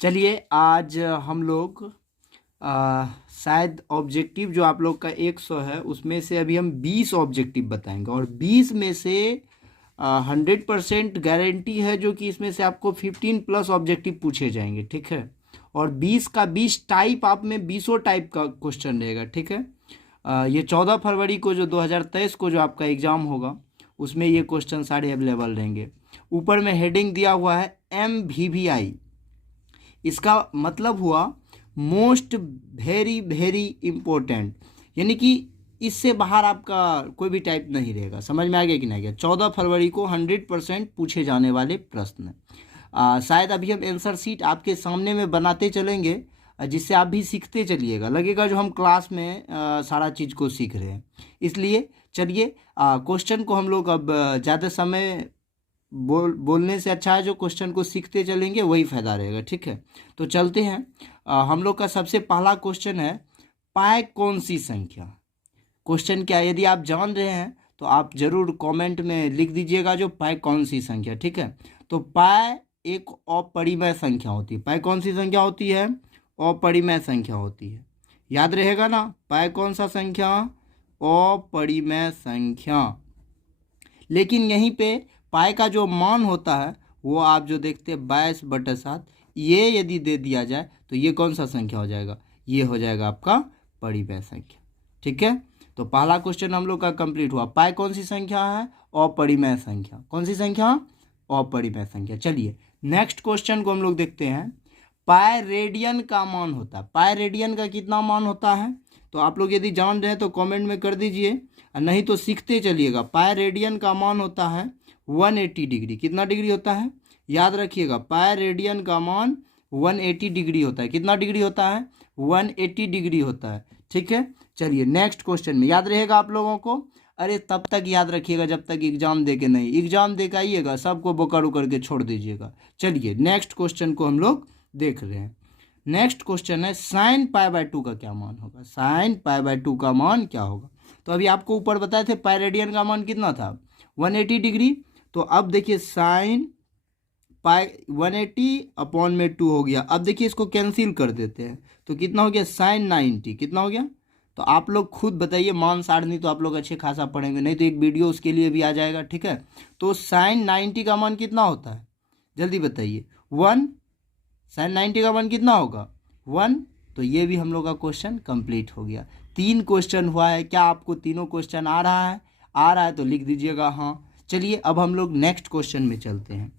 चलिए आज हम लोग शायद ऑब्जेक्टिव जो आप लोग का 100 है उसमें से अभी हम 20 ऑब्जेक्टिव बताएंगे और 20 में से 100% गारंटी है जो कि इसमें से आपको 15 प्लस ऑब्जेक्टिव पूछे जाएंगे, ठीक है। और 20 का 20 टाइप आप में 20 टाइप का क्वेश्चन रहेगा, ठीक है। ये 14 फरवरी को जो 2023 को जो आपका एग्ज़ाम होगा उसमें ये क्वेश्चन सारे अवेलेबल रहेंगे। ऊपर में हेडिंग दिया हुआ है MVVI। इसका मतलब हुआ मोस्ट वेरी वेरी इम्पोर्टेंट, यानी कि इससे बाहर आपका कोई भी टाइप नहीं रहेगा। समझ में आ गया कि नहीं गया। 14 फरवरी को 100% पूछे जाने वाले प्रश्न। शायद अभी हम आंसर शीट आपके सामने में बनाते चलेंगे, जिससे आप भी सीखते चलिएगा, लगेगा जो हम क्लास में सारा चीज़ को सीख रहे हैं। इसलिए चलिए क्वेश्चन को हम लोग अब ज़्यादा समय बोलने से अच्छा है जो क्वेश्चन को सीखते चलेंगे वही फायदा रहेगा, ठीक है। तो चलते हैं। हम लोग का सबसे पहला क्वेश्चन है पाई कौन सी संख्या। क्वेश्चन क्या है, यदि आप जान रहे हैं तो आप जरूर कमेंट में लिख दीजिएगा जो पाई कौन सी संख्या, ठीक है। तो पाई एक अपरिमेय संख्या होती है। पाई कौन सी संख्या होती है? अपरिमेय संख्या होती है। याद रहेगा ना, पाई कौन सा संख्या? अपरिमेय संख्या। लेकिन यहीं पे पाई का जो मान होता है वो आप जो देखते हैं 22/7, ये यदि दे दिया जाए तो ये कौन सा संख्या हो जाएगा? ये हो जाएगा आपका परिमेय संख्या, ठीक है। तो पहला क्वेश्चन हम लोग का कंप्लीट हुआ। पाई कौन सी संख्या है? अपरिमेय संख्या। कौन सी संख्या? अपरिमेय संख्या। चलिए नेक्स्ट क्वेश्चन को हम लोग देखते हैं। पाई रेडियन का मान होता है। पाई रेडियन का कितना मान होता है? तो आप लोग यदि जान रहे हैं तो कमेंट में कर दीजिए, नहीं तो सीखते चलिएगा। पाई रेडियन का मान होता है 180 डिग्री। कितना डिग्री होता है? याद रखिएगा, पाई रेडियन का मान 180 डिग्री होता है। कितना डिग्री होता है? 180 डिग्री होता है, ठीक है। चलिए नेक्स्ट क्वेश्चन में याद रहेगा आप लोगों को। अरे तब तक याद रखिएगा जब तक एग्जाम दे के नहीं। एग्जाम दे के आइएगा सबको बोकर करके छोड़ दीजिएगा। चलिए नेक्स्ट क्वेश्चन को हम लोग देख रहे हैं। नेक्स्ट क्वेश्चन है साइन पाई/2 का क्या मान होगा? साइन पाई/2 का मान क्या होगा? तो अभी आपको ऊपर बताए थे पाई रेडियन का मान कितना था? 180 डिग्री। तो अब देखिए साइन पाई 180/2 हो गया। अब देखिए इसको कैंसिल कर देते हैं तो कितना हो गया? साइन 90। कितना हो गया? तो आप लोग खुद बताइए। मान सारणी तो आप लोग अच्छे खासा पढ़ेंगे, नहीं तो एक वीडियो उसके लिए भी आ जाएगा, ठीक है। तो साइन 90 का मान कितना होता है? जल्दी बताइए। 1। साइन 90 का मान कितना होगा? 1। तो ये भी हम लोग का क्वेश्चन कंप्लीट हो गया। 3 क्वेश्चन हुआ है। क्या आपको तीनों क्वेश्चन आ रहा है? आ रहा है तो लिख दीजिएगा हाँ। चलिए अब हम लोग नेक्स्ट क्वेश्चन में चलते हैं।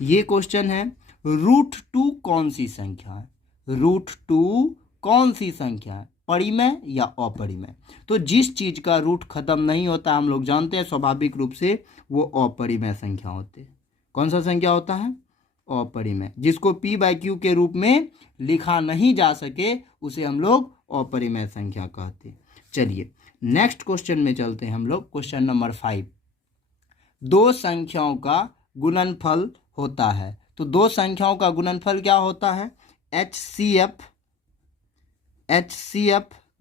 ये क्वेश्चन है √2 कौन सी संख्या है? √2 कौन सी संख्या है? परिमेय या अपरिमेय? तो जिस चीज का रूट खत्म नहीं होता हम लोग जानते हैं स्वाभाविक रूप से वो अपरिमेय संख्या होती है। कौन सा संख्या होता है? अपरिमेय। जिसको P/Q के रूप में लिखा नहीं जा सके उसे हम लोग अपरिमेय संख्या कहते हैं। चलिए नेक्स्ट क्वेश्चन में चलते हैं हम लोग। Question number 5। दो संख्याओं का गुणनफल होता है। तो दो संख्याओं का गुणनफल क्या होता है? HCF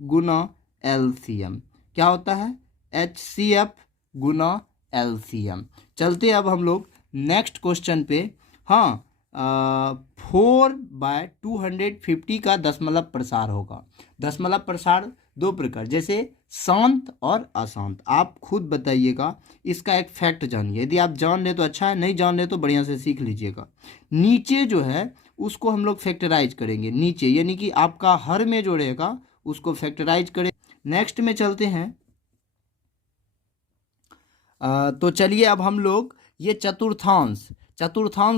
गुना LCM। क्या होता है? HCF गुना LCM। चलते अब हम लोग नेक्स्ट क्वेश्चन पे। हाँ, 4/250 का दशमलव प्रसार होगा। दशमलव प्रसार दो प्रकार, जैसे शांत और अशांत। आप खुद बताइएगा। इसका एक फैक्ट जानिए। यदि आप जान रहे तो अच्छा है, नहीं जान रहे तो बढ़िया से सीख लीजिएगा। नीचे जो है उसको हम लोग फैक्टराइज करेंगे। नीचे यानी कि आपका हर में जो रहेगा उसको फैक्टराइज करें। नेक्स्ट में चलते हैं। तो चलिए अब हम लोग ये चतुर्थांश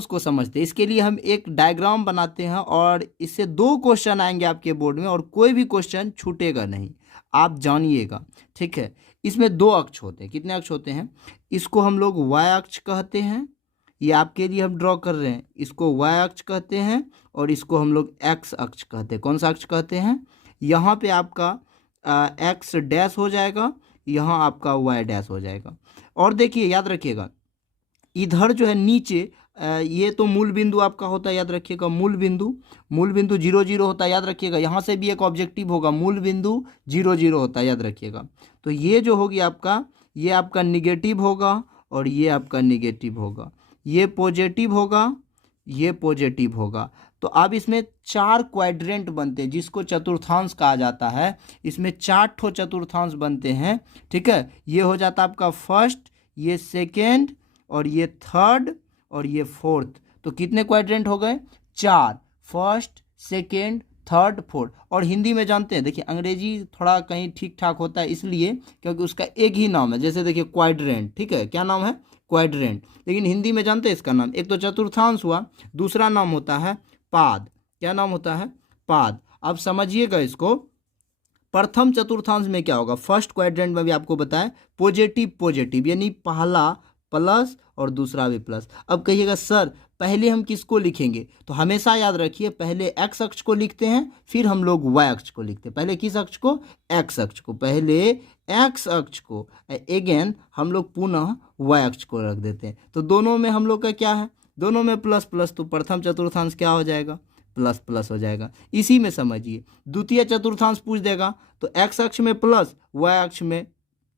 को समझते हैं। इसके लिए हम एक डायग्राम बनाते हैं और इससे 2 क्वेश्चन आएंगे आपके बोर्ड में और कोई भी क्वेश्चन छूटेगा नहीं, आप जानिएगा, ठीक है। इसमें 2 अक्ष होते हैं। कितने अक्ष होते हैं? इसको हम लोग y अक्ष कहते हैं। ये आपके लिए हम ड्रॉ कर रहे हैं। इसको y अक्ष कहते हैं और इसको हम लोग x अक्ष कहते हैं। कौन सा अक्ष कहते हैं? यहाँ पे आपका x डैश हो जाएगा, यहाँ आपका y डैश हो जाएगा। और देखिए याद रखिएगा, इधर जो है नीचे ये तो मूल बिंदु आपका होता है। याद रखिएगा मूल बिंदु 0 0 होता है। याद रखिएगा यहाँ से भी एक ऑब्जेक्टिव होगा, मूल बिंदु 0 0 होता है। याद रखिएगा। तो ये जो होगी आपका, ये आपका निगेटिव होगा और ये आपका निगेटिव होगा। ये पॉजिटिव होगा, ये पॉजिटिव होगा। तो अब इसमें 4 क्वाड्रेंट बनते हैं जिसको चतुर्थांश कहा जाता है। इसमें 4 ठो चतुर्थांश बनते हैं, ठीक है। ये हो जाता है आपका फर्स्ट, ये सेकेंड, और ये थर्ड, और ये फोर्थ। तो कितने क्वाड्रेंट हो गए? 4, फर्स्ट, सेकेंड, थर्ड, फोर्थ। और हिंदी में जानते हैं, देखिए अंग्रेजी थोड़ा कहीं ठीक ठाक होता है इसलिए क्योंकि उसका एक ही नाम है। जैसे देखिए क्वाड्रेंट, ठीक है, क्या नाम है? क्वाड्रेंट। लेकिन हिंदी में जानते हैं इसका नाम, एक तो चतुर्थांश हुआ, दूसरा नाम होता है पाद। क्या नाम होता है? पाद। अब समझिएगा इसको, प्रथम चतुर्थांश में क्या होगा? फर्स्ट क्वाड्रेंट में भी आपको बताया पॉजिटिव पॉजिटिव, यानी पहला प्लस और दूसरा भी प्लस। अब कहिएगा सर पहले हम किसको लिखेंगे? तो हमेशा याद रखिए पहले एक्स अक्ष को लिखते हैं, फिर हम लोग वाई अक्ष को लिखते हैं। पहले किस अक्ष को? एक्स अक्ष को। पहले एक्स अक्ष को, अगेन हम लोग पुनः वाई अक्ष को रख देते हैं। तो दोनों में हम लोग का क्या है? दोनों में प्लस प्लस, तो प्रथम चतुर्थांश क्या हो जाएगा? प्लस प्लस हो जाएगा। इसी में समझिए द्वितीय चतुर्थांश पूछ देगा तो एक्स अक्ष में प्लस, वाई अक्ष में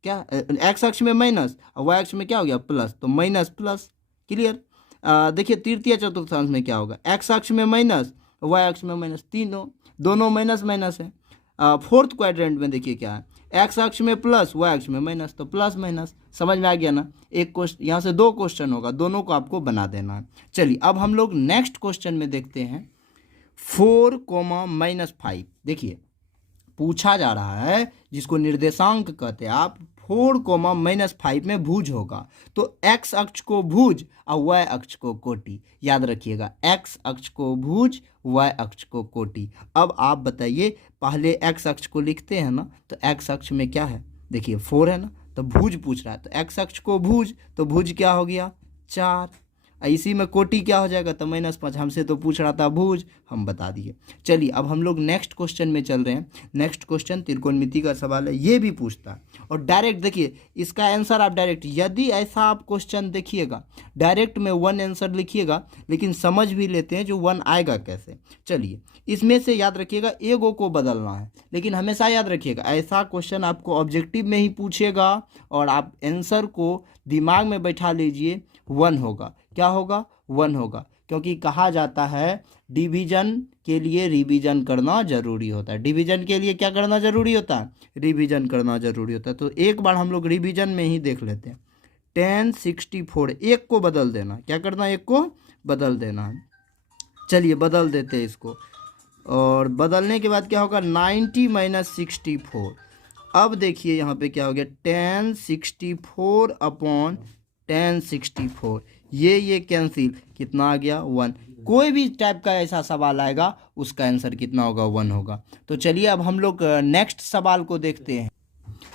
क्या? एक्स अक्ष में माइनस और वाई अक्ष में क्या हो गया? प्लस, तो माइनस प्लस। क्लियर? देखिए तृतीय चतुर्थांश में क्या होगा? एक्स अक्ष में माइनस, वाई अक्ष में माइनस, तीनों दोनों माइनस माइनस है। फोर्थ क्वाड्रेंट में देखिए क्या है? एक्स अक्ष में प्लस, वाई अक्ष में माइनस, तो प्लस माइनस। समझ में आ गया ना? एक क्वेश्चन यहाँ से 2 क्वेश्चन होगा, दोनों को आपको बना देना है। चलिए अब हम लोग नेक्स्ट क्वेश्चन में देखते हैं 4, -5। देखिए पूछा जा रहा है जिसको निर्देशांक कहते हैं आप, 4, -5 में भुज होगा तो एक्स अक्ष को भुज और वाई अक्ष को कोटि। याद रखिएगा एक्स अक्ष को भुज, वाई अक्ष को कोटि। अब आप बताइए, पहले एक्स अक्ष को लिखते हैं ना, तो एक्स अक्ष में क्या है? देखिए 4 है ना, तो भुज पूछ रहा है, तो एक्स अक्ष को भुज, तो भुज क्या हो गया? 4। इसी में कोटि क्या हो जाएगा? तो -5। हमसे तो पूछ रहा था भुज, हम बता दिए। चलिए अब हम लोग नेक्स्ट क्वेश्चन में चल रहे हैं। नेक्स्ट क्वेश्चन त्रिकोणमिति का सवाल है, ये भी पूछता है और डायरेक्ट देखिए इसका आंसर आप डायरेक्ट, यदि ऐसा आप क्वेश्चन देखिएगा डायरेक्ट में 1 आंसर लिखिएगा, लेकिन समझ भी लेते हैं जो 1 आएगा कैसे। चलिए इसमें से याद रखिएगा एगो को बदलना है, लेकिन हमेशा याद रखिएगा ऐसा क्वेश्चन आपको ऑब्जेक्टिव में ही पूछेगा और आप आंसर को दिमाग में बैठा लीजिए, 1 होगा। क्या होगा? 1 होगा, क्योंकि कहा जाता है डिवीजन के लिए रिवीजन करना जरूरी होता है। डिवीजन के लिए क्या करना जरूरी होता है? रिवीजन करना जरूरी होता है। तो एक बार हम लोग रिवीजन में ही देख लेते हैं। 10, 64, एक को बदल देना। क्या करना? एक को बदल देना है। चलिए बदल देते हैं इसको, और बदलने के बाद क्या होगा? 90 - 64। अब देखिए यहाँ पे क्या हो गया? 10 64 अपॉन 10 64, ये कैंसिल, कितना आ गया? 1। कोई भी टाइप का ऐसा सवाल आएगा उसका आंसर कितना होगा? 1 होगा। तो चलिए अब हम लोग नेक्स्ट सवाल को देखते हैं।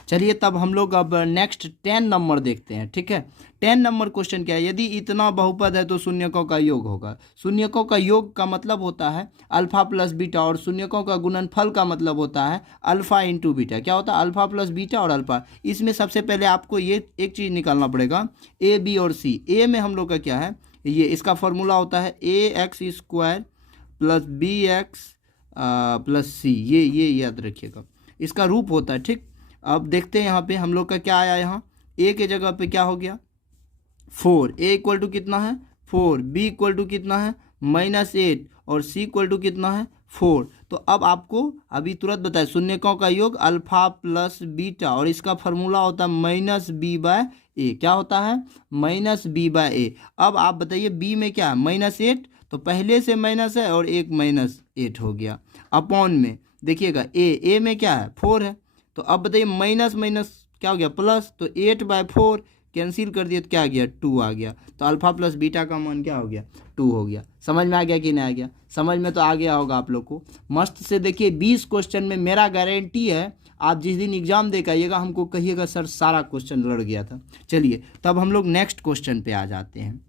चलिए तब हम लोग अब नेक्स्ट 10 नंबर देखते हैं, ठीक है। 10 नंबर क्वेश्चन क्या है? यदि इतना बहुपद है तो शून्यकों का योग होगा। शून्यकों का योग का मतलब होता है अल्फा प्लस बीटा, और शून्यकों का गुणनफल का मतलब होता है अल्फा इंटू बीटा। क्या होता है? अल्फा प्लस बीटा और अल्फा। इसमें सबसे पहले आपको ये एक चीज़ निकालना पड़ेगा, ए बी और सी। ए में हम लोग का क्या है? ये इसका फॉर्मूला होता है ax² प्लस bx प्लस सी। ये याद रखिएगा, इसका रूप होता है, ठीक। अब देखते हैं यहाँ पे हम लोग का क्या आया। यहाँ ए के जगह पे क्या हो गया? 4। ए इक्वल टू कितना है? 4। बी इक्वल टू कितना है? -8। और सी इक्वल टू कितना है? 4। तो अब आपको अभी तुरंत बताए शून्यकों का योग अल्फा प्लस बीटा, और इसका फार्मूला होता है -b/a। क्या होता है? -b/a। अब आप बताइए बी में क्या है? -8, तो पहले से माइनस है और एक -8 हो गया। अपॉन में देखिएगा ए में क्या है? 4 है। तो अब बताइए माइनस माइनस क्या हो गया? प्लस, तो 8/4 कैंसिल कर दिए तो क्या आ गया? 2 आ गया। तो अल्फा प्लस बीटा का मान क्या हो गया? 2 हो गया। समझ में आ गया कि नहीं आ गया? समझ में तो आ गया होगा आप लोग को। मस्त से देखिए 20 क्वेश्चन में मेरा गारंटी है, आप जिस दिन एग्जाम दे के आइएगा हमको कहिएगा सर सारा क्वेश्चन लड़ गया था। चलिए तब हम लोग नेक्स्ट क्वेश्चन पे आ जाते हैं।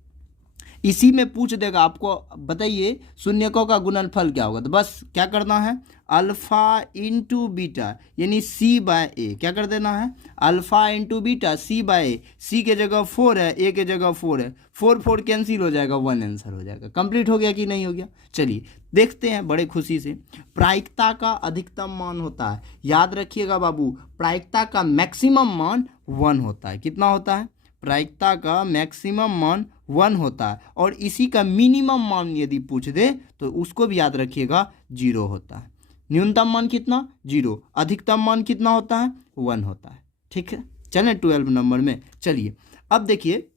इसी में पूछ देगा आपको, बताइए शून्यकों का गुणनफल क्या होगा? तो बस क्या करना है? अल्फा इंटू बीटा यानी c/a। क्या कर देना है? Alpha into beta c/a। सी के जगह 4 है, ए के जगह 4 है, 4 कैंसिल हो जाएगा, 1 आंसर हो जाएगा। कंप्लीट हो गया कि नहीं हो गया? चलिए देखते हैं बड़े खुशी से। प्रायिकता का अधिकतम मान होता है, याद रखिएगा बाबू, प्रायिकता का मैक्सिमम मान 1 होता है। कितना होता है? प्रायिकता का मैक्सिमम मान 1 होता है, और इसी का मिनिमम मान यदि पूछ दे तो उसको भी याद रखिएगा 0 होता है। न्यूनतम मान कितना 0, अधिकतम मान कितना होता है 1 होता है। ठीक है, चलें 12 नंबर में। चलिए अब देखिए,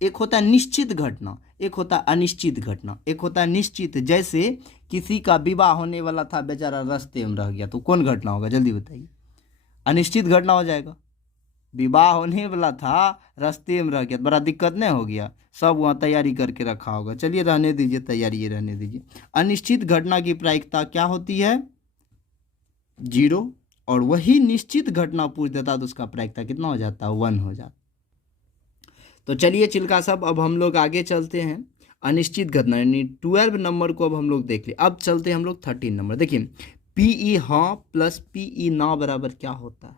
एक होता है निश्चित घटना, एक होता है अनिश्चित घटना। एक होता है निश्चित, जैसे किसी का विवाह होने वाला था, बेचारा रास्ते में रह गया, तो कौन घटना होगा जल्दी बताइए? अनिश्चित घटना हो जाएगा। विवाह होने वाला था, रास्ते में रह गया, बड़ा दिक्कत नहीं हो गया, सब वहाँ तैयारी करके रखा होगा। चलिए रहने दीजिए, तैयारी ये रहने दीजिए। अनिश्चित घटना की प्रायिकता क्या होती है 0, और वही निश्चित घटना पूछ देता तो उसका प्रायिकता कितना हो जाता है 1 हो जाता। तो चलिए चिल्का साहब, अब हम लोग आगे चलते हैं। अनिश्चित घटना यानी 12 नंबर को अब हम लोग देख लिए। अब चलते हैं हम लोग 13 नंबर। देखिए पीई हाँ प्लस पीई ना बराबर क्या होता है?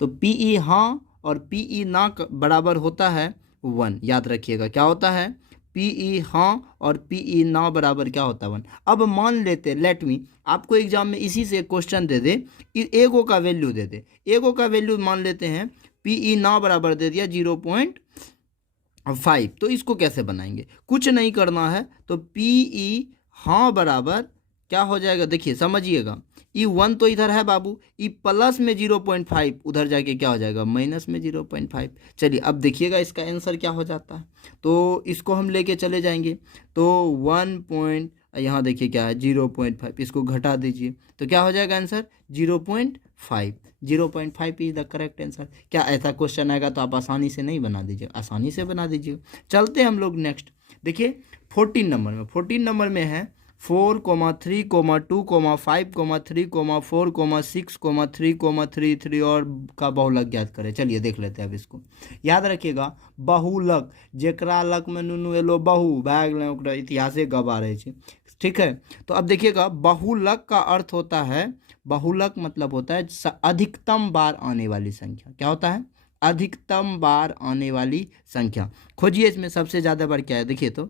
तो पीई हाँ और पीई ना बराबर होता है 1। याद रखिएगा क्या होता है, पीई हाँ और पीई ना बराबर क्या होता है 1। अब मान लेते, लेट मी, आपको एग्जाम में इसी से क्वेश्चन दे दे, एगो का वैल्यू दे दे, एगो का वैल्यू मान लेते हैं पीई ना बराबर दे दिया 0.5। तो इसको कैसे बनाएंगे? कुछ नहीं करना है, तो पीई हाँ बराबर क्या हो जाएगा, देखिए समझिएगा, ई 1 तो इधर है बाबू, ई प्लस में 0.5 उधर जाके क्या हो जाएगा माइनस में 0.5। चलिए अब देखिएगा इसका आंसर क्या हो जाता है। तो इसको हम लेके चले जाएंगे, तो 1 यहाँ देखिए क्या है 0.5, इसको घटा दीजिए तो क्या हो जाएगा answer 0.5। 0.5 is the correct answer. क्या ऐसा क्वेश्चन आएगा तो आप आसानी से नहीं बना दीजिए, आसानी से बना दीजिए। चलते हैं हम लोग नेक्स्ट। देखिए 14 नंबर में, 14 नंबर में है 4, 3, 2, 5, 3, 4, 6, 3, 3, 3 और का बहुलक ज्ञात करें। चलिए देख लेते हैं अब इसको। याद रखिएगा बहुलक, जेकरा लक में नुनू एलो बहु भए गेलै ओकरा इतिहासे गवा रहे छे। ठीक है, तो अब देखिएगा बहुलक का अर्थ होता है, बहुलक मतलब होता है अधिकतम बार आने वाली संख्या। क्या होता है? अधिकतम बार आने वाली संख्या। खोजिए इसमें सबसे ज़्यादा बार क्या है, देखिए तो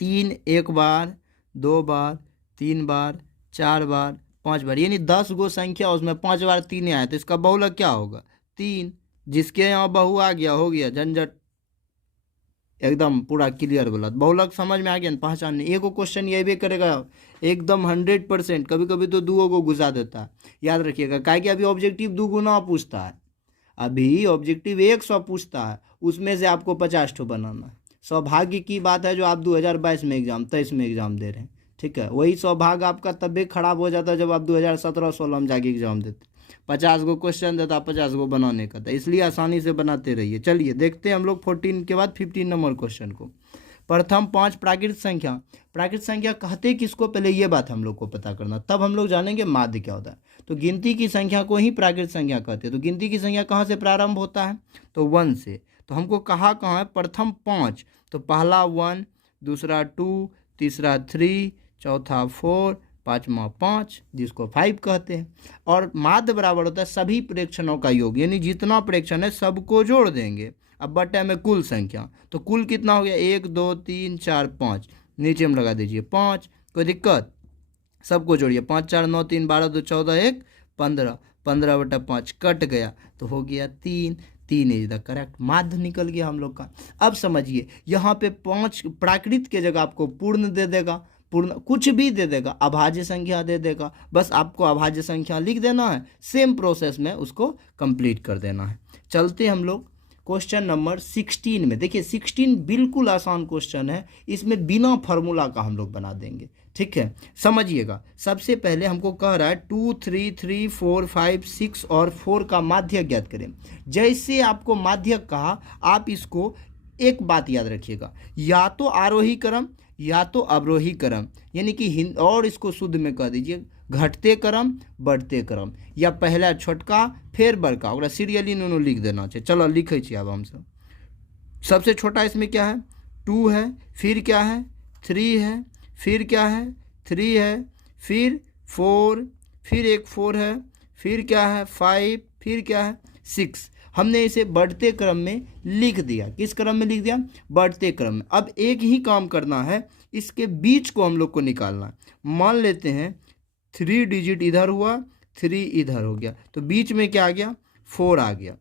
3 एक बार, 2 बार, 3 बार, 4 बार, 5 बार, यानी 10 गो संख्या उसमें 5 बार 3 आया, तो इसका बहुलक क्या होगा 3। जिसके यहाँ बहु आ गया हो गया झंझट एकदम पूरा क्लियर बोला। बहुलक समझ में आ गया ना, पहचानने। एगो क्वेश्चन ये भी करेगा एकदम 100%, कभी कभी तो 2 को घुसा देता है। याद रखिएगा, काहे कि अभी ऑब्जेक्टिव 2 गुना पूछता है, अभी ऑब्जेक्टिव 100 पूछता है, उसमें से आपको 50 ठो बनाना है। सौभाग्य की बात है जो आप 2022 में एग्जाम 23 में एग्जाम दे रहे हैं। ठीक है, वही सौभाग्य आपका तब भी खराब हो जाता है जब आप 2017-16 में जाके एग्जाम देते। 50 गो क्वेश्चन देता, 50 गो बनाने का था, इसलिए आसानी से बनाते रहिए। चलिए देखते हैं हम लोग 14 के बाद 15 नंबर क्वेश्चन को। प्रथम 5 प्राकृत संख्या। प्राकृत संख्या कहते किसको, पहले ये बात हम लोग को पता करना, तब हम लोग जानेंगे माध्य क्या होता है। तो गिनती की संख्या को ही प्राकृत संख्या कहते हैं। तो गिनती की संख्या कहाँ से प्रारंभ होता है, तो 1 से। तो हमको कहाँ है, प्रथम 5, तो पहला 1, दूसरा 2, तीसरा 3, चौथा 4, पाँचवा 5, जिसको 5 कहते हैं। और माध्य बराबर होता है सभी प्रेक्षणों का योग, यानी जितना प्रेक्षण है सबको जोड़ देंगे। अब बटे में कुल संख्या, तो कुल कितना हो गया 1, 2, 3, 4, 5, नीचे में लगा दीजिए 5, कोई दिक्कत? सबको जोड़िए, 5, 4, 9, 3, 12, 2, 14, 1, 15, 15 बटा 5 कट गया तो हो गया 3। 3 इज द करेक्ट, माध्य निकल गया हम लोग का। अब समझिए यहाँ पे 5 प्राकृत के जगह आपको पूर्ण दे देगा, पूर्ण कुछ भी दे देगा, अभाज्य संख्या दे देगा, बस आपको अभाज्य संख्या लिख देना है, सेम प्रोसेस में उसको कंप्लीट कर देना है। चलते हम लोग क्वेश्चन नंबर 16 में। देखिए 16 बिल्कुल आसान क्वेश्चन है, इसमें बिना फार्मूला का हम लोग बना देंगे। ठीक है, समझिएगा। सबसे पहले हमको कह रहा है 2, 3, 3, 4, 5, 6 और 4 का माध्य ज्ञात करें। जैसे आपको माध्य कहा, आप इसको एक बात याद रखिएगा, या तो आरोही क्रम या तो अवरोही क्रम, यानी कि और इसको शुद्ध में कह दीजिए घटते क्रम बढ़ते क्रम, या पहला छोटका फिर बड़का, ओकरा सीरियली नुनू लिख देना चाहिए। चलो लिखे छी अब हम सब। सबसे छोटा इसमें क्या है 2 है, फिर क्या है 3 है, फिर क्या है 3 है, फिर 4, फिर एक 4 है, फिर क्या है 5, फिर क्या है 6। हमने इसे बढ़ते क्रम में लिख दिया। किस क्रम में लिख दिया? बढ़ते क्रम में। अब एक ही काम करना है, इसके बीच को हम लोग को निकालना है। मान लेते हैं 3 डिजिट इधर हुआ, 3 इधर हो गया, तो बीच में क्या आ गया 4 आ गया।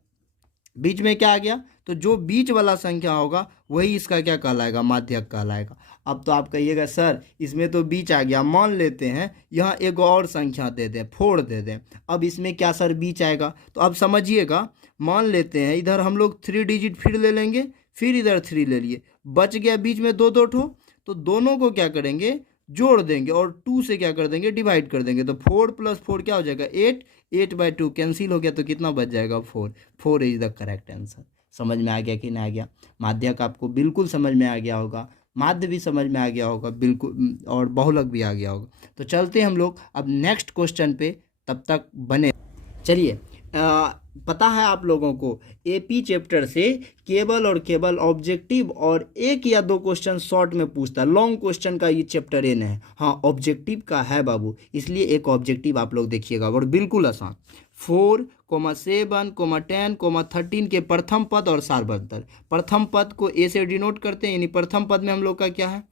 बीच में क्या आ गया, तो जो बीच वाला संख्या होगा वही इसका क्या कहलाएगा, माध्यक कहलाएगा। अब तो आप कहिएगा सर इसमें तो बीच आ गया, मान लेते हैं यहाँ एक और संख्या दे दें, 4 दे दें, अब इसमें क्या सर बीच आएगा, तो अब समझिएगा, मान लेते हैं इधर हम लोग 3 डिजिट फिर ले लेंगे, फिर इधर 3 ले लिए, बच गया बीच में दो दो ठो, तो दोनों को क्या करेंगे, जोड़ देंगे और 2 से क्या कर देंगे, डिवाइड कर देंगे, तो 4 + 4 क्या हो जाएगा, 8, 8/2 कैंसिल हो गया, तो कितना बच जाएगा, 4। 4 इज द करेक्ट आंसर। समझ में आ गया कि नहीं आ गया? माध्यक आपको बिल्कुल समझ में आ गया होगा, माध्य भी समझ में आ गया होगा बिल्कुल, और बहुलक भी आ गया होगा। तो चलते हैं हम लोग अब नेक्स्ट क्वेश्चन पे, तब तक बने चलिए। पता है आप लोगों को एपी चैप्टर से केवल और केवल ऑब्जेक्टिव और एक या दो क्वेश्चन शॉर्ट में पूछता है, लॉन्ग क्वेश्चन का ये चैप्टर एन है। हाँ ऑब्जेक्टिव का है बाबू, इसलिए एक ऑब्जेक्टिव आप लोग देखिएगा और बिल्कुल आसान। 4, 7, 10, 13 के प्रथम पद और सारवंतर। प्रथम पद को ए से डिनोट करते हैं, यानी प्रथम पद में हम लोग का क्या है,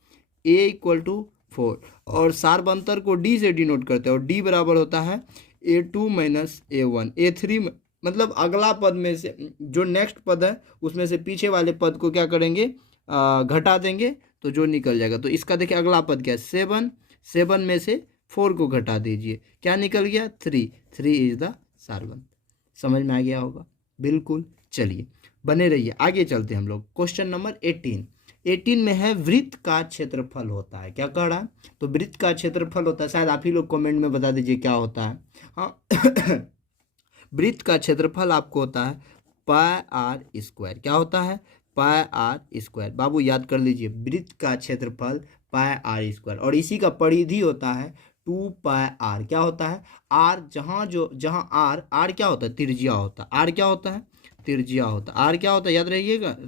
a = 4, और सारवंतर को d से डिनोट करते हैं, और d बराबर होता है a2 - a1, a3, मतलब अगला पद में से जो नेक्स्ट पद है उसमें से पीछे वाले पद को क्या करेंगे, घटा देंगे, तो जो निकल जाएगा। तो इसका देखिए अगला पद क्या है, 7, 7 में से 4 को घटा दीजिए, क्या निकल गया, 3, 3 इज द सारवंत। समझ में आ गया होगा बिल्कुल। चलिए बने रहिए, आगे चलते हैं हम लोग। क्वेश्चन नंबर 18 में है वृत्त का क्षेत्रफल होता है, क्या कह रहा है, तो वृत्त का क्षेत्रफल होता है, शायद आप ही लोग कमेंट में बता दीजिए क्या होता है। हाँ वृत्त का क्षेत्रफल आपको होता है πr², क्या होता है, πr²। बाबू याद कर लीजिए, वृत्त का क्षेत्रफल πr², और इसी का परिधि होता है 2πr। क्या होता है, r, जहाँ r क्या होता है, त्रिज्या होता है, r क्या होता है, त्रिज्या होता है, r क्या होता है, याद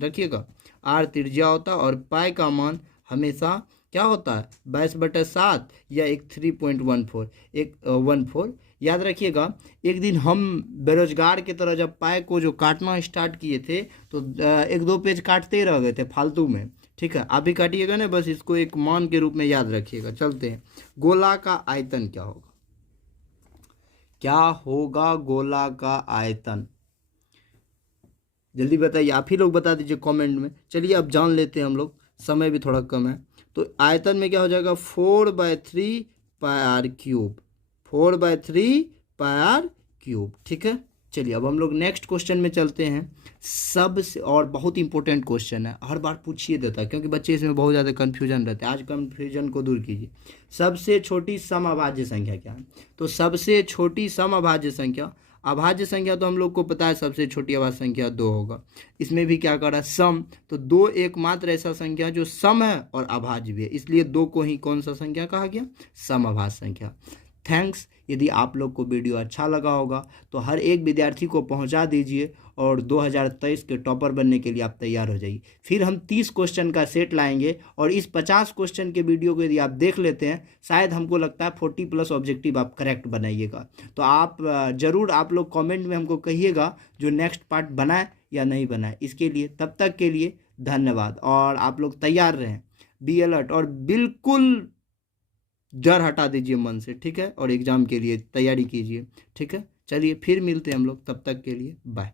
रखिएगा, r त्रिज्या होता है, और पाई का मान हमेशा क्या होता है, 22/7 या एक 3.14, एक 14, याद रखिएगा। एक दिन हम बेरोजगार की तरह जब पाए को जो काटना स्टार्ट किए थे, तो 1-2 पेज काटते ही रह गए थे फालतू में, ठीक है, आप भी काटिएगा ना, बस इसको एक मान के रूप में याद रखिएगा। चलते हैं, गोला का आयतन क्या होगा, क्या होगा गोला का आयतन, जल्दी बताइए, आप ही लोग बता दीजिए कमेंट में। चलिए अब जान लेते हैं हम लोग, समय भी थोड़ा कम है। तो आयतन में क्या हो जाएगा, 4/3 πr³, 4/3 πr³, ठीक है। चलिए अब हम लोग नेक्स्ट क्वेश्चन में चलते हैं। सबसे, और बहुत इंपॉर्टेंट क्वेश्चन है, हर बार पूछिए देता है, क्योंकि बच्चे इसमें बहुत ज़्यादा कन्फ्यूजन रहते हैं, आज कन्फ्यूजन को दूर कीजिए। सबसे छोटी समअभाज्य संख्या क्या है, तो सबसे छोटी समअभाज्य संख्या, अभाज्य संख्या तो हम लोग को पता है, सबसे छोटी अभाज्य संख्या 2 होगा। इसमें भी क्या कर रहा है, सम, तो 2 एकमात्र ऐसा संख्या जो सम है और अभाज्य भी है, इसलिए 2 को ही कौन सा संख्या कहा गया, समअभाज्य संख्या। थैंक्स। यदि आप लोग को वीडियो अच्छा लगा होगा तो हर एक विद्यार्थी को पहुंचा दीजिए, और 2023 के टॉपर बनने के लिए आप तैयार हो जाइए। फिर हम 30 क्वेश्चन का सेट लाएंगे, और इस 50 क्वेश्चन के वीडियो को यदि आप देख लेते हैं, शायद हमको लगता है 40+ ऑब्जेक्टिव आप करेक्ट बनाइएगा। तो आप ज़रूर, आप लोग कमेंट में हमको कहिएगा जो नेक्स्ट पार्ट बनाए या नहीं बनाए। इसके लिए तब तक के लिए धन्यवाद, और आप लोग तैयार रहें, बी अलर्ट, और बिल्कुल डर हटा दीजिए मन से, ठीक है, और एग्ज़ाम के लिए तैयारी कीजिए, ठीक है। चलिए फिर मिलते हैं हम लोग, तब तक के लिए बाय।